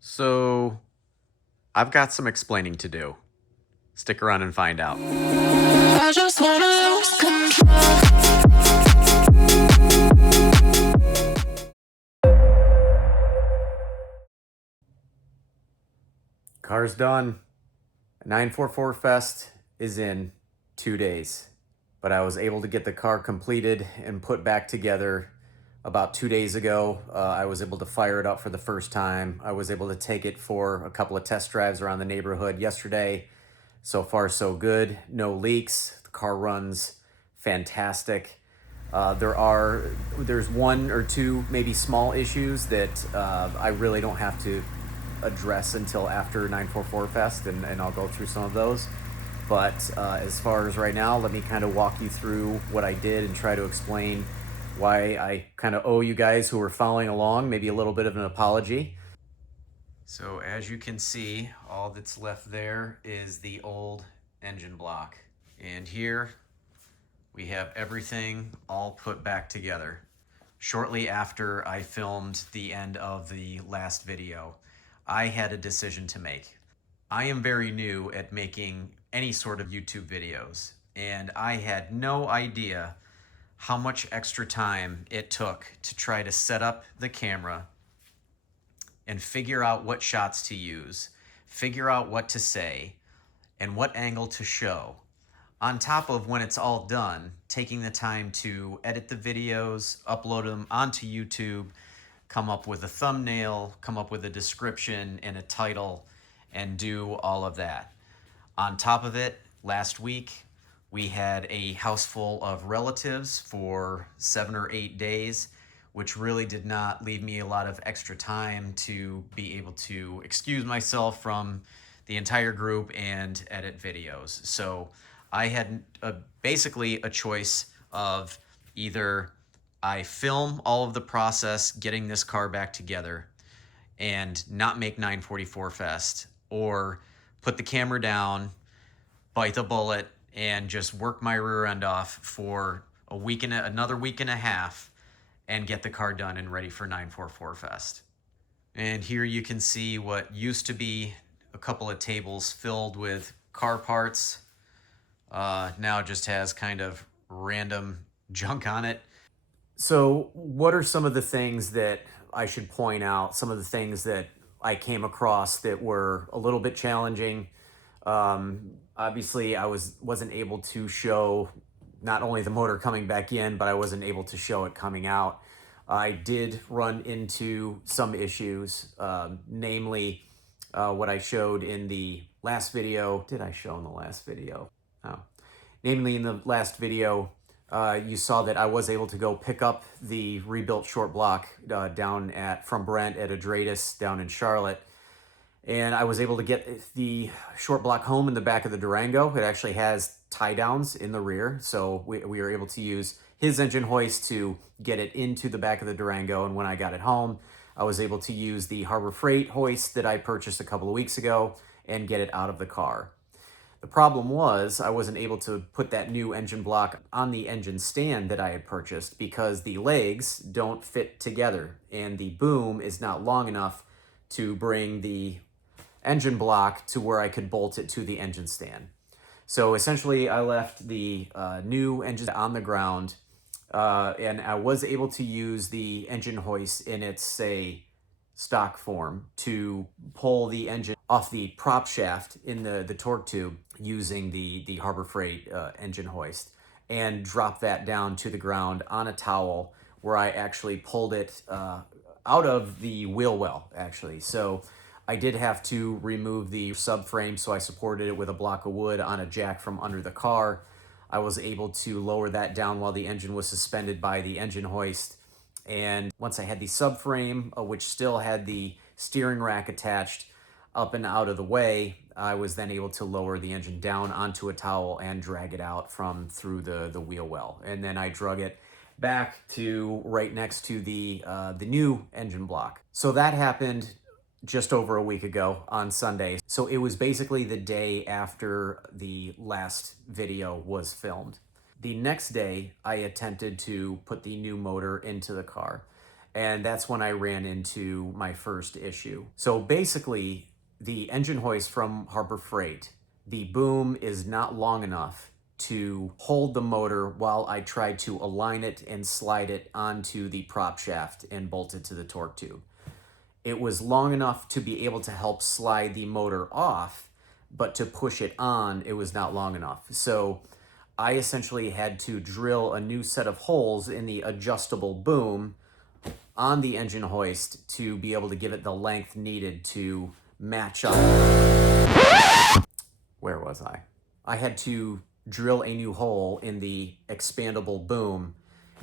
So, I've got some explaining to do. Stick around and find out. I just wanna lose control. Car's done. 944 Fest is in 2 days, but I was able to get the car completed and put back together about 2 days ago. I was able to fire it up for the first time. I was able to take it for a couple of test drives around the neighborhood yesterday. So far, so good. No leaks. The car runs fantastic. There's one or two maybe small issues that I really don't have to address until after 944 Fest, and I'll go through some of those. But as far as right now, let me kind of walk you through what I did and try to explain why I kind of owe you guys who are following along maybe a little bit of an apology. So as you can see, all that's left there is the old engine block. And here we have everything all put back together. Shortly after I filmed the end of the last video, I had a decision to make. I am very new at making any sort of YouTube videos, and I had no idea how much extra time it took to try to set up the camera and figure out what shots to use, figure out what to say, and what angle to show. On top of, when it's all done, taking the time to edit the videos, upload them onto YouTube, come up with a thumbnail, come up with a description and a title, and do all of that. On top of it, last week, we had a house full of relatives for 7 or 8 days, which really did not leave me a lot of extra time to be able to excuse myself from the entire group and edit videos. So I had basically a choice of either I film all of the process getting this car back together and not make 944 Fest, or put the camera down, bite the bullet, and just work my rear end off for another week and a half and get the car done and ready for 944 Fest. And here you can see what used to be a couple of tables filled with car parts. Now just has kind of random junk on it. So what are some of the things that I should point out? Some of the things that I came across that were a little bit challenging. Obviously, I wasn't able to show not only the motor coming back in, but I wasn't able to show it coming out. I did run into some issues, namely what I showed in the last video. Did I show in the last video? No. Namely, in the last video, you saw that I was able to go pick up the rebuilt short block from Brent at Adretis down in Charlotte. And I was able to get the short block home in the back of the Durango. It actually has tie downs in the rear. So we were able to use his engine hoist to get it into the back of the Durango. And when I got it home, I was able to use the Harbor Freight hoist that I purchased a couple of weeks ago and get it out of the car. The problem was I wasn't able to put that new engine block on the engine stand that I had purchased because the legs don't fit together and the boom is not long enough to bring the engine block to where I could bolt it to the engine stand. So essentially I left the new engine on the ground and I was able to use the engine hoist in its, say, stock form to pull the engine off the prop shaft in the torque tube using the Harbor Freight engine hoist and drop that down to the ground on a towel where I actually pulled it out of the wheel well, actually. So I did have to remove the subframe, so I supported it with a block of wood on a jack from under the car. I was able to lower that down while the engine was suspended by the engine hoist. And once I had the subframe, which still had the steering rack attached, up and out of the way, I was then able to lower the engine down onto a towel and drag it out from through the wheel well. And then I drug it back to right next to the new engine block. So that happened just over a week ago on Sunday. So it was basically the day after the last video was filmed. The next day, I attempted to put the new motor into the car. And that's when I ran into my first issue. So basically, the engine hoist from Harbor Freight, the boom is not long enough to hold the motor while I tried to align it and slide it onto the prop shaft and bolt it to the torque tube. It was long enough to be able to help slide the motor off, but to push it on, it was not long enough. So I essentially had to drill a new set of holes in the adjustable boom on the engine hoist to be able to give it the length needed to match up. Where was I? I had to drill a new hole in the expandable boom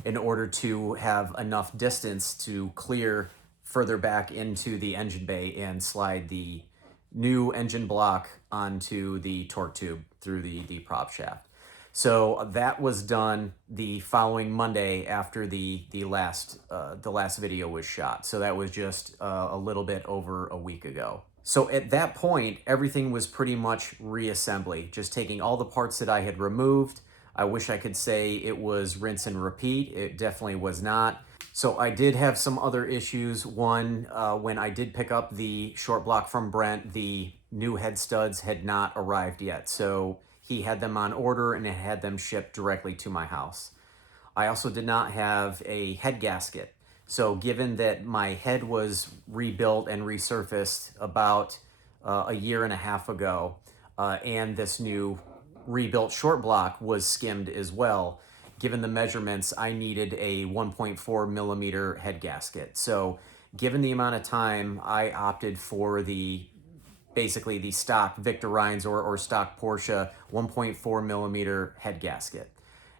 in order to have enough distance to clear further back into the engine bay and slide the new engine block onto the torque tube through the prop shaft. So that was done the following Monday after the last video was shot. So that was just a little bit over a week ago. So at that point, everything was pretty much reassembly, just taking all the parts that I had removed. I wish I could say it was rinse and repeat. It definitely was not. So I did have some other issues. One, when I did pick up the short block from Brent, the new head studs had not arrived yet. So he had them on order and had them shipped directly to my house. I also did not have a head gasket. So given that my head was rebuilt and resurfaced about a year and a half ago, and this new rebuilt short block was skimmed as well, given the measurements, I needed a 1.4 millimeter head gasket. So given the amount of time, I opted for basically the stock Victor Reinz or stock Porsche 1.4 millimeter head gasket.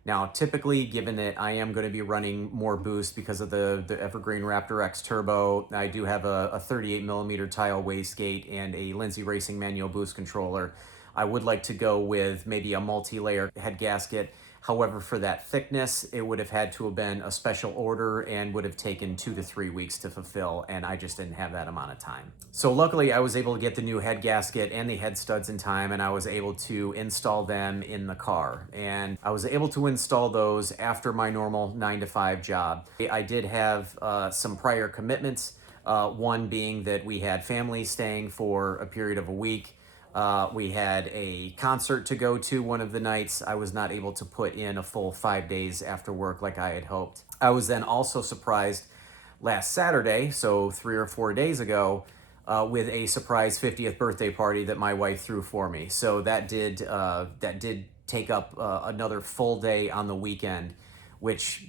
Now, typically, given that I am going to be running more boost because of the Evergreen Raptor X Turbo, I do have a 38 millimeter tile wastegate and a Lindsay Racing manual boost controller. I would like to go with maybe a multi-layer head gasket. However, for that thickness, it would have had to have been a special order and would have taken 2 to 3 weeks to fulfill, and I just didn't have that amount of time. So luckily, I was able to get the new head gasket and the head studs in time, and I was able to install them in the car. And I was able to install those after my normal 9 to 5 job. I did have some prior commitments, one being that we had family staying for a period of a week. We had a concert to go to one of the nights. I was not able to put in a full 5 days after work like I had hoped. I was then also surprised last Saturday, so 3 or 4 days ago, with a surprise 50th birthday party that my wife threw for me. So that did take up another full day on the weekend, which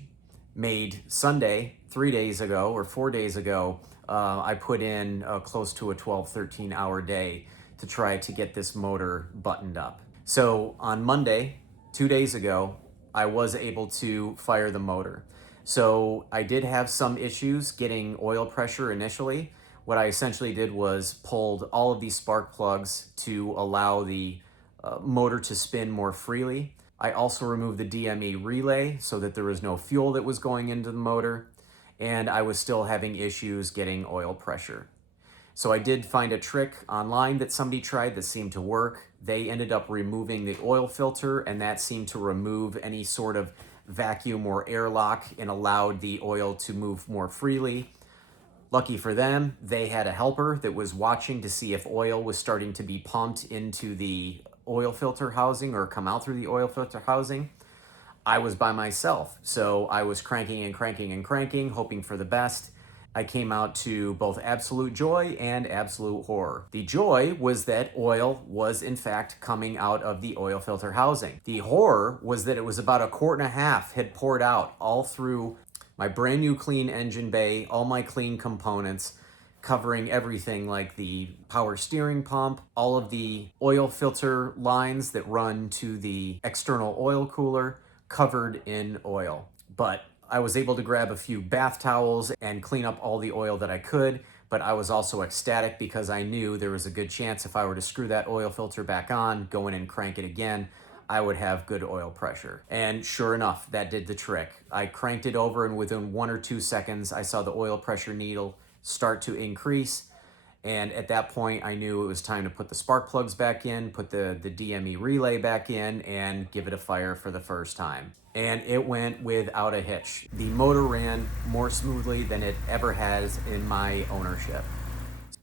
made Sunday, 3 days ago or 4 days ago, I put in close to a 12, 13-hour day to try to get this motor buttoned up. So on Monday, 2 days ago, I was able to fire the motor. So I did have some issues getting oil pressure initially. What I essentially did was pulled all of these spark plugs to allow the motor to spin more freely. I also removed the DME relay so that there was no fuel that was going into the motor, and I was still having issues getting oil pressure. So I did find a trick online that somebody tried that seemed to work. They ended up removing the oil filter, and that seemed to remove any sort of vacuum or airlock and allowed the oil to move more freely. Lucky for them, they had a helper that was watching to see if oil was starting to be pumped into the oil filter housing or come out through the oil filter housing. I was by myself, so I was cranking and cranking and cranking, hoping for the best. I came out to both absolute joy and absolute horror. The joy was that oil was in fact coming out of the oil filter housing. The horror was that it was about 1.5 quarts had poured out all through my brand new clean engine bay, all my clean components, covering everything like the power steering pump, all of the oil filter lines that run to the external oil cooler, covered in oil. But I was able to grab a few bath towels and clean up all the oil that I could, but I was also ecstatic because I knew there was a good chance if I were to screw that oil filter back on, go in and crank it again, I would have good oil pressure. And sure enough, that did the trick. I cranked it over, and within 1 or 2 seconds, I saw the oil pressure needle start to increase. And at that point, I knew it was time to put the spark plugs back in, put the DME relay back in, and give it a fire for the first time. And it went without a hitch. The motor ran more smoothly than it ever has in my ownership.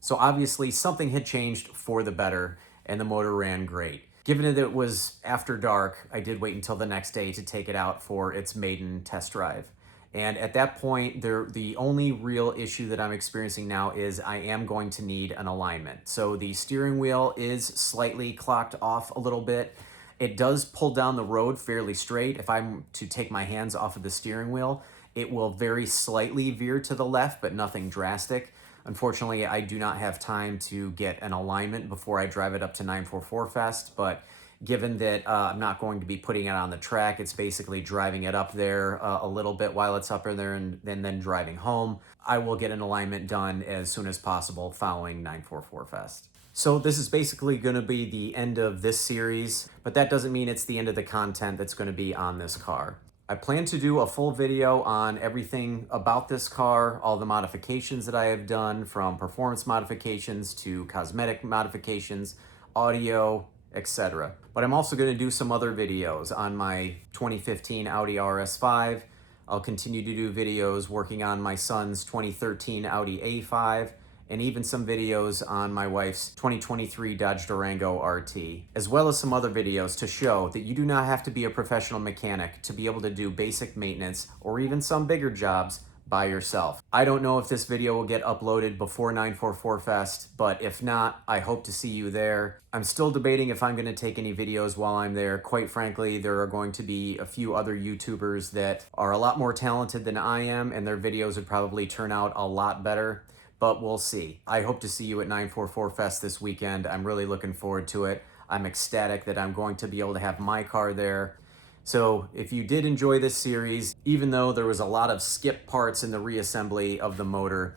So obviously something had changed for the better, and the motor ran great. Given that it was after dark, I did wait until the next day to take it out for its maiden test drive. And at that point, the only real issue that I'm experiencing now is I am going to need an alignment. So the steering wheel is slightly clocked off a little bit. It does pull down the road fairly straight. If I'm to take my hands off of the steering wheel, it will very slightly veer to the left, but nothing drastic. Unfortunately, I do not have time to get an alignment before I drive it up to 944 Fest, but given that I'm not going to be putting it on the track, it's basically driving it up there a little bit while it's up in there and then driving home. I will get an alignment done as soon as possible following 944 Fest. So this is basically going to be the end of this series, but that doesn't mean it's the end of the content that's going to be on this car. I plan to do a full video on everything about this car, all the modifications that I have done, from performance modifications to cosmetic modifications, audio, etc. But I'm also going to do some other videos on my 2015 Audi RS5. I'll continue to do videos working on my son's 2013 Audi A5, and even some videos on my wife's 2023 Dodge Durango RT, as well as some other videos to show that you do not have to be a professional mechanic to be able to do basic maintenance or even some bigger jobs by yourself. I don't know if this video will get uploaded before 944 Fest, but if not, I hope to see you there. I'm still debating if I'm going to take any videos while I'm there. Quite frankly, there are going to be a few other YouTubers that are a lot more talented than I am, and their videos would probably turn out a lot better. But we'll see. I hope to see you at 944 Fest this weekend. I'm really looking forward to it. I'm ecstatic that I'm going to be able to have my car there. So if you did enjoy this series, even though there was a lot of skip parts in the reassembly of the motor,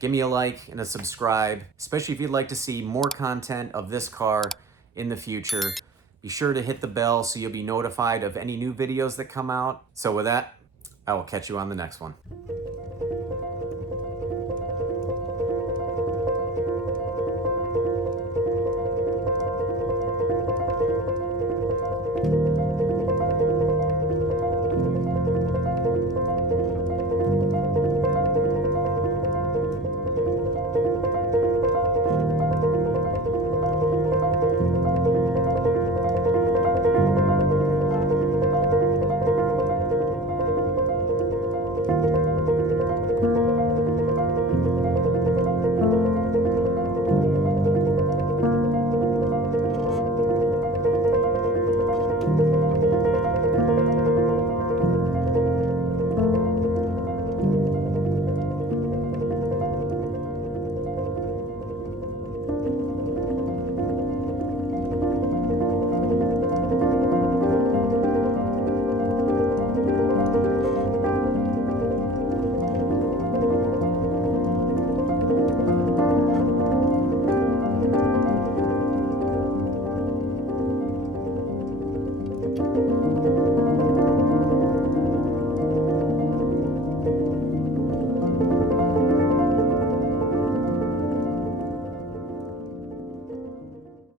give me a like and a subscribe, especially if you'd like to see more content of this car in the future. Be sure to hit the bell so you'll be notified of any new videos that come out. So with that, I will catch you on the next one.